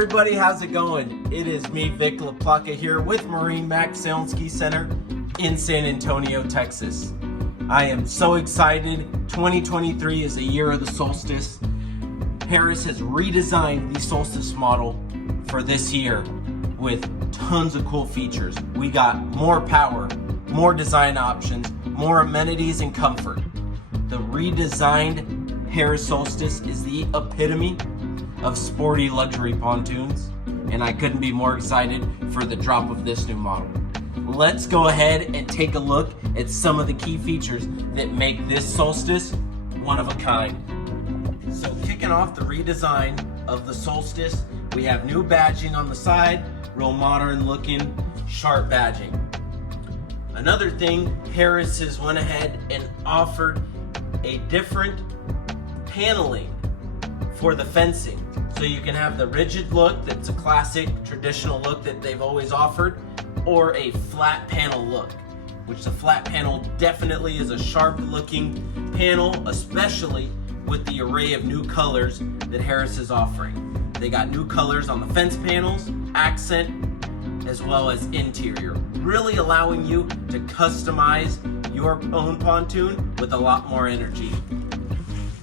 everybody, how's it going? It is me, Vic La Placa, here with MarineMax Sail and Ski Center in San Antonio, Texas. I am so excited. 2023 is a year of the Solstice. Harris has redesigned the Solstice model for this year with tons of cool features. We got more power, more design options, more amenities and comfort. The redesigned Harris Solstice is the epitome of sporty luxury pontoons, and I couldn't be more excited for the drop of this new model. Let's go ahead and take a look at some of the key features that make this Solstice one of a kind. So kicking off the redesign of the Solstice, we have new badging on the side, real modern looking, sharp badging. Another thing, Harris has went ahead and offered a different paneling for the fencing. So you can have the rigid look that's a classic traditional look that they've always offered, or a flat panel look, which the flat panel definitely is a sharp looking panel, especially with the array of new colors that Harris is offering. They got new colors on the fence panels, accent, as well as interior, really allowing you to customize your own pontoon with a lot more energy.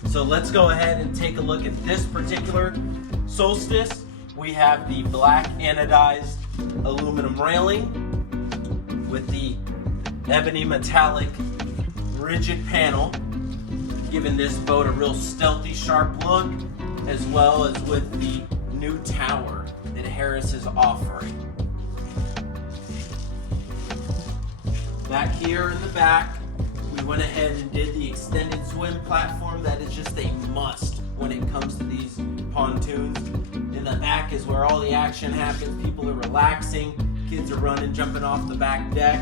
So let's go ahead and take a look at this particular Solstice. We have the black anodized aluminum railing with the ebony metallic rigid panel, giving this boat a real stealthy, sharp look, as well as with the new tower that Harris is offering. Back here in the back, we went ahead and did the extended swim platform. That is just a must when it comes to these pontoons. In the back is where all the action happens. People are relaxing, kids are running, jumping off the back deck.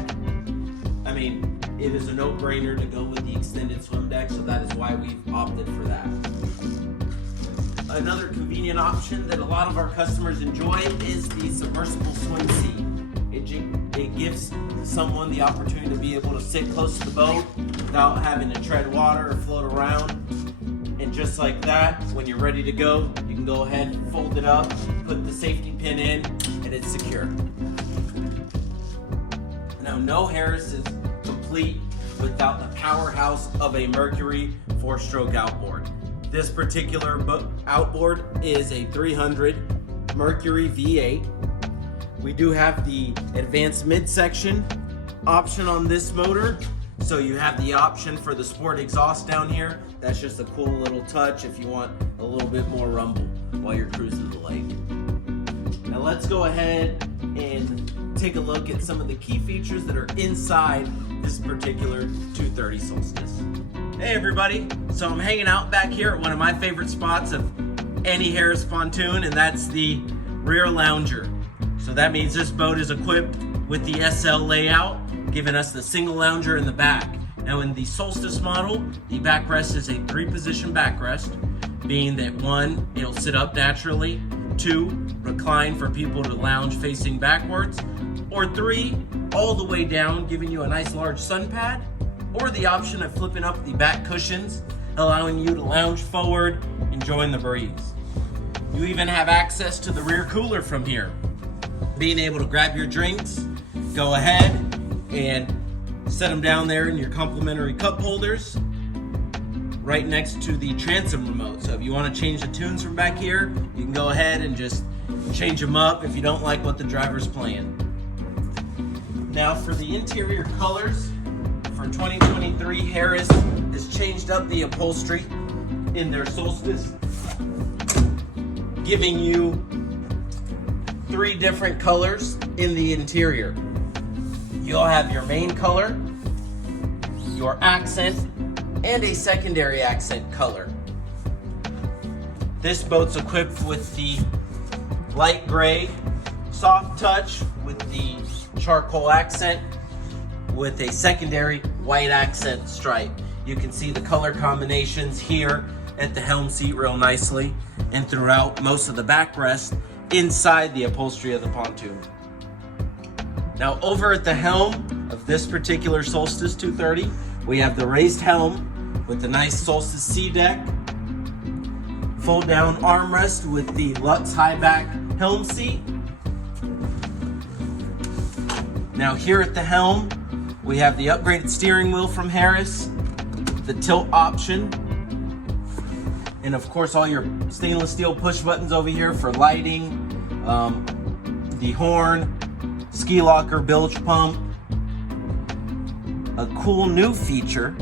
I mean, it is a no-brainer to go with the extended swim deck, so that is why we've opted for that. Another convenient option that a lot of our customers enjoy is the submersible swing seat. It gives someone the opportunity to be able to sit close to the boat without having to tread water or float around. And just like that, when you're ready to go, you can go ahead and fold it up, put the safety pin in, and it's secure. Now, no Harris is complete without the powerhouse of a Mercury 4-stroke outboard. This particular outboard is a 300 Mercury V8. We do have the advanced midsection option on this motor. So you have the option for the sport exhaust down here. That's just a cool little touch if you want a little bit more rumble while you're cruising the lake. Now let's go ahead and take a look at some of the key features that are inside this particular 230 Solstice. Hey everybody, so I'm hanging out back here at one of my favorite spots of any Harris pontoon, and that's the rear lounger. So that means this boat is equipped with the SL layout, giving us the single lounger in the back. Now in the Solstice model, the backrest is a 3-position backrest, being that 1, it'll sit up naturally, 2, recline for people to lounge facing backwards, or 3, all the way down, giving you a nice large sun pad, or the option of flipping up the back cushions, allowing you to lounge forward, enjoying the breeze. You even have access to the rear cooler from here, being able to grab your drinks, go ahead and set them down there in your complimentary cup holders right next to the transom remote. So if you want to change the tunes from back here, you can go ahead and just change them up if you don't like what the driver's playing. Now for the interior colors, for 2023, Harris has changed up the upholstery in their Solstice, giving you 3 different colors in the interior. You'll have your main color, your accent, and a secondary accent color. This boat's equipped with the light gray soft touch with the charcoal accent with a secondary white accent stripe. You can see the color combinations here at the helm seat real nicely, and throughout most of the backrest inside the upholstery of the pontoon. Now over at the helm of this particular Solstice 230, we have the raised helm with the nice Solstice sea deck, fold down armrest with the Lux high back helm seat. Now here at the helm, we have the upgraded steering wheel from Harris, the tilt option, and of course all your stainless steel push buttons over here for lighting, the horn, ski locker, bilge pump. A cool new feature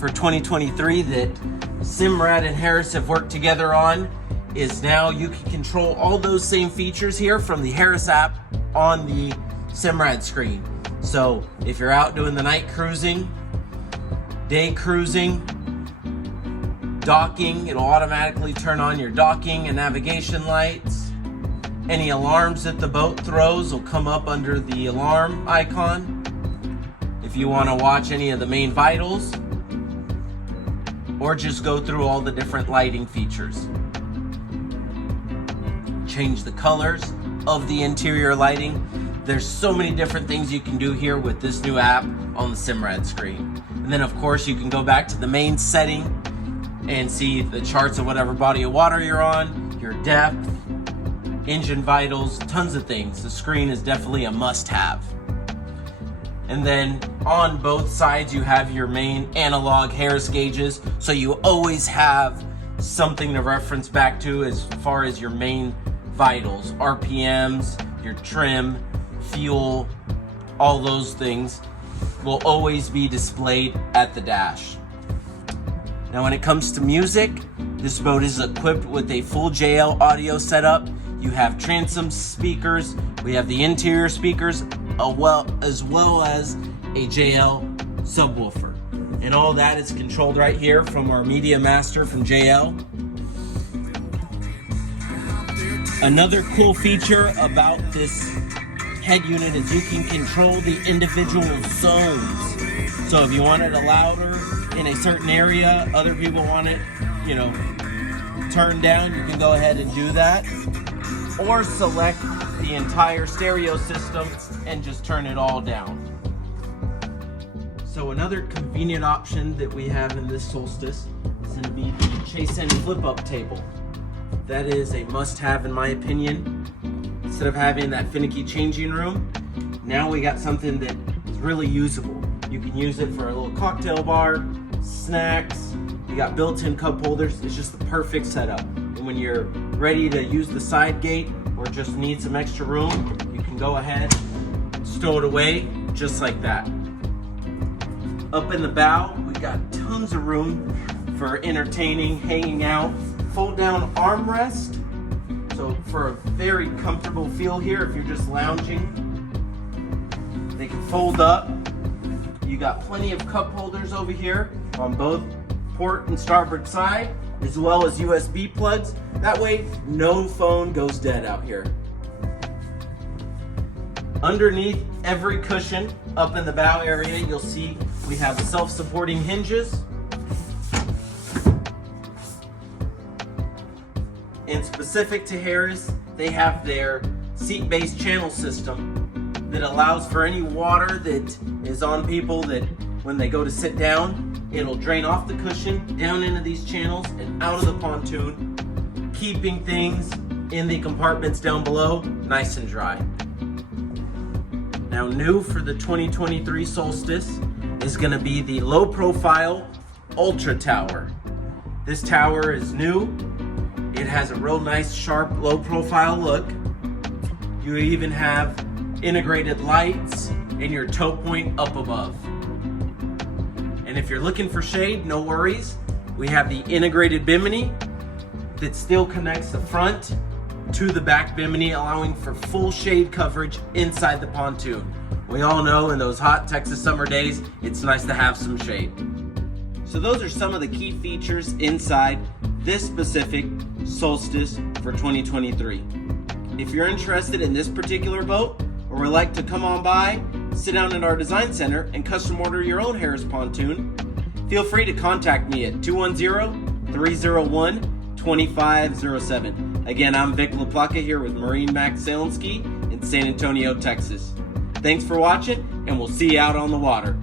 for 2023 that Simrad and Harris have worked together on is now you can control all those same features here from the Harris app on the Simrad screen. So if you're out doing the night cruising, day cruising, docking, it'll automatically turn on your docking and navigation lights. Any alarms that the boat throws will come up under the alarm icon. If you want to watch any of the main vitals, or just go through all the different lighting features. Change the colors of the interior lighting. There's so many different things you can do here with this new app on the Simrad screen. And then of course you can go back to the main setting and see the charts of whatever body of water you're on, your depth, engine vitals, tons of things. The screen is definitely a must-have. And then on both sides you have your main analog Harris gauges, so you always have something to reference back to as far as your main vitals, RPMs, your trim, fuel, all those things will always be displayed at the dash. Now when it comes to music, this boat is equipped with a full JL audio setup. You have transom speakers, we have the interior speakers, as well as a JL subwoofer. And all that is controlled right here from our Media Master from JL. Another cool feature about this head unit is you can control the individual zones. So if you want it louder in a certain area, other people want it, turned down, you can go ahead and do that. Or select the entire stereo system and just turn it all down. So another convenient option that we have in this Solstice is going to be the chase and flip up table. That is a must-have in my opinion. Instead of having that finicky changing room, now we got something that is really usable. You can use it for a little cocktail bar, snacks, you got built-in cup holders. It's just the perfect setup. And when you're ready to use the side gate or just need some extra room, you can go ahead, stow it away just like that. Up in the bow, we got tons of room for entertaining, hanging out, fold down armrest. So for a very comfortable feel here, if you're just lounging, they can fold up. You got plenty of cup holders over here on both port and starboard side, as well as USB plugs. That way, no phone goes dead out here. Underneath every cushion up in the bow area, you'll see we have self-supporting hinges. And specific to Harris, they have their seat-based channel system that allows for any water that is on people that when they go to sit down, it'll drain off the cushion, down into these channels and out of the pontoon, keeping things in the compartments down below nice and dry. Now new for the 2023 Solstice is going to be the low profile Ultra Tower. This tower is new. It has a real nice sharp low profile look. You even have integrated lights and your tow point up above. And if you're looking for shade, no worries. We have the integrated bimini that still connects the front to the back bimini, allowing for full shade coverage inside the pontoon. We all know in those hot Texas summer days, it's nice to have some shade. So those are some of the key features inside this specific Solstice for 2023. If you're interested in this particular boat, or would like to come on by, sit down at our design center and custom order your own Harris pontoon, feel free to contact me at 210-301-2507. Again, I'm Vic La Placa here with MarineMax Sail and Ski in San Antonio, Texas. Thanks for watching, and we'll see you out on the water.